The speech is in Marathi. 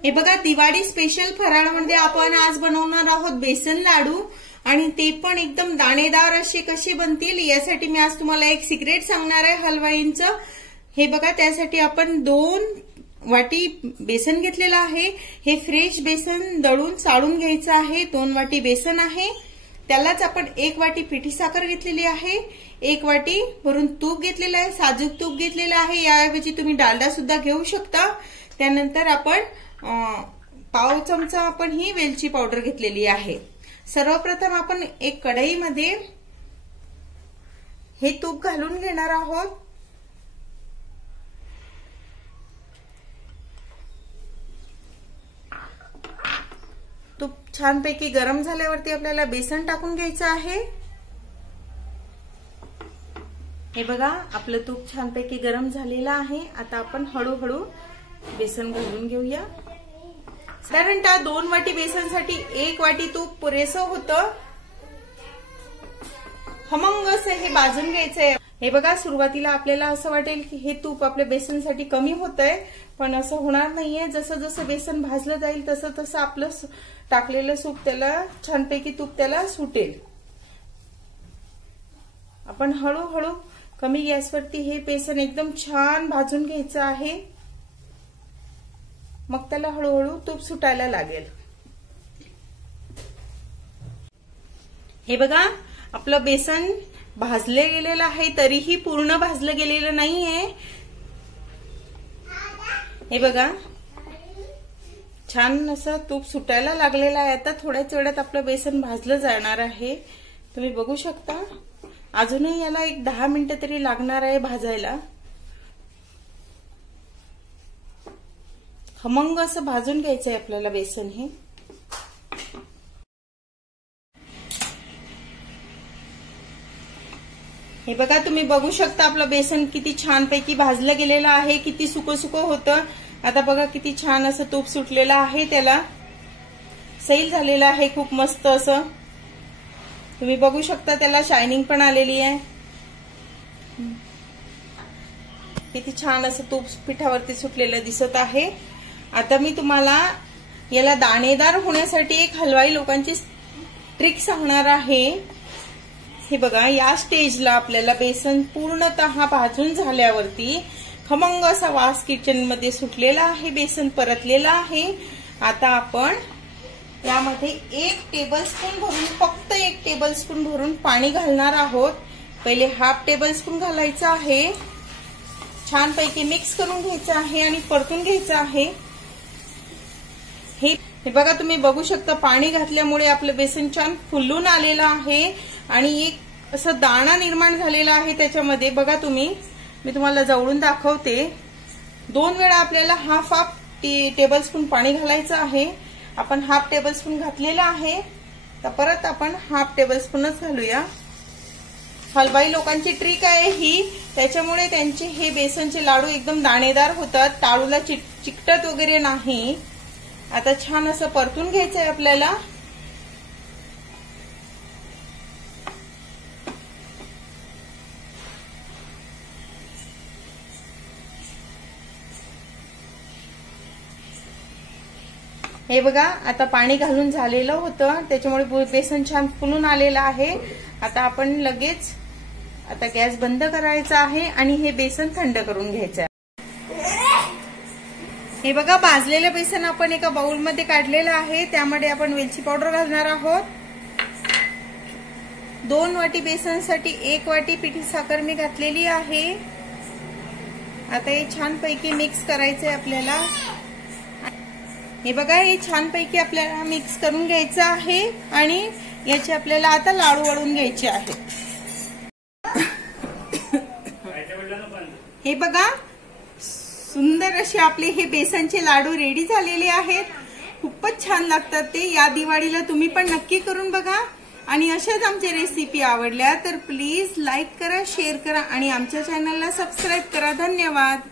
हे बघा, दिवाळी स्पेशल फराळमध्ये आपण आज बनवणार आहोत बेसन लाडू आणि ते पण एकदम दाणेदार असे कसे बनतील यासाठी मी आज तुम्हाला एक सिक्रेट सांगणार आहे हलवाईंचं। हे बघा, त्यासाठी आपण 2 वाटी बेसन घेतलेलं आहे। हे फ्रेश बेसन दळून चाळून घ्यायचं आहे। 2 वाटी बेसन आहे, त्यालाच आपण 1 वाटी पिठी साखर घेतलेली आहे, 1 वाटी भरून तूप घेतलेलं आहे, साजूक तूप घेतलेलं आहे, याऐवजी तुम्ही डालडा सुद्धा घेऊ शकता। त्यानंतर आपण पाव चमचा आपण ही वेलची पावडर घेतलेली आहे। सर्वप्रथम आपण एक कढईमध्ये हे तूप घालून घेणार आहोत। तूप छानपैकी गरम झाल्यावरती आपल्याला बेसन टाकून घ्यायचं आहे। हे बघा, आपलं तूप छानपैकी गरम झालेलं आहे। आता आपण हळूहळू बेसन घालून घेऊया। साधारणतः 2 वाटी बेसनसाठी 1 वाटी तूप पुरेसं होतं। खमंग असं हे भाजून घ्यायचंय। हे बघा, सुरुवातीला आपल्याला असं वाटेल की हे तूप आपल्या बेसनसाठी कमी होतंय, पण असं होणार नाहीये। जसं जसं बेसन भाजलं जाईल तसं तसं आपलं टाकलेलं सूप त्याला छानपैकी तूप त्याला सुटेल। आपण हळूहळू कमी गॅसवरती हे बेसन एकदम छान भाजून घ्यायचं आहे, मग त्याला हळूहळू तूप सुटायला लागेल। हे बघा, आपलं बेसन भाजले गेलेलं आहे, तरीही पूर्ण भाजलं गेलेलं नाहीये। हे बघा, छान असं तूप सुटायला लागलेलं आहे। आता थोड्याच वेळात आपलं बेसन भाजलं जाणार आहे, तुम्ही बघू शकता। अजूनही याला एक 10 मिनिटं तरी लागणार आहे भाजायला। खमंग असं भाजून घ्यायचंय आपल्याला बेसन हे। हे बघा, तुम्ही बघू शकता आपलं बेसन किती छानपैकी भाजलं गेलेलं आहे, किती सुकं सुकं होतं। आता बघा किती छान असं तूप सुटलेलं आहे, त्याला सैल झालेलं आहे खूप मस्त असं। तुम्ही बघू शकता त्याला शायनिंग पण आलेली आहे। किती छान असं तूप पिठावरती सुटलेलं दिसत आहे। आता मी तुम्हाला याला दाणेदार होण्यासाठी एक हलवाई लोकांची ट्रिक सांगणार आहे। हे बघा, या स्टेजला आपल्याला बेसन पूर्णतः भाजून झाल्यावरती खमंग असा वास किचन मध्ये सुटलेला आहे, बेसन परतलेलं आहे। आता आपण यामध्ये 1 टेबलस्पून भरून, फक्त 1 टेबलस्पून भरून पाणी घालणार आहोत। पहिले हाफ टेबलस्पून घालायचं आहे, छानपैकी मिक्स करून घ्यायचं आहे आणि परतून घ्यायचं आहे। हे बघा, तुम्ही बघू शकता पाणी घातल्यामुळे आपलं बेसन छान फुलून आलेलं आहे आणि एक असं दाणा निर्माण झालेला आहे त्याच्यामध्ये। बघा तुम्ही, मी तुम्हाला जवळून दाखवते। 2 वेळा आपल्याला हाफ टेबलस्पून पाणी घालायचं आहे। आपण हाफ टेबलस्पून घातलेलं आहे, तर परत आपण हाफ टेबलस्पूनच घालूया। हलवाई लोकांची ट्रिक आहे ही, त्याच्यामुळे त्यांचे हे बेसनचे लाडू एकदम दाणेदार होतात, टाळूला चिकटत वगैरे नाही। आता छान असं परतून घ्यायचंय आपल्याला। हे बघा, आता पाणी घालून झालेलं होतं, त्याच्यामुळे बेसन छान फुलून आलेलं आहे। आता आपण लगेच आता गॅस बंद करायचा आहे आणि हे बेसन थंड करून घ्यायचं आहे। हे बघा, भाजलेलं बेसन आपण एका बाउलमध्ये काढलेलं आहे, त्यामध्ये आपण वेलची पावडर घालणार आहोत। 2 वाटी बेसनसाठी 1 वाटी पिठी साखर मी घातलेली आहे। आता हे छानपैकी मिक्स करायचंय आपल्याला। हे बघा, हे छानपैकी आपल्याला मिक्स करून घ्यायचं आहे आणि याचे आपल्याला आता लाडू वळून घ्यायचे आहेत। हे बघा, सुंदर असे आपले हे बेसनचे लाडू रेडी झालेले आहेत। खूपच छान लागतात ते। या दिवाळीला तुम्ही पण नक्की करून बघा आणि अशाच आमच्या रेसिपी आवडल्या तर प्लीज लाईक करा, शेअर करा आणि आमच्या चॅनलला सबस्क्राईब करा। धन्यवाद।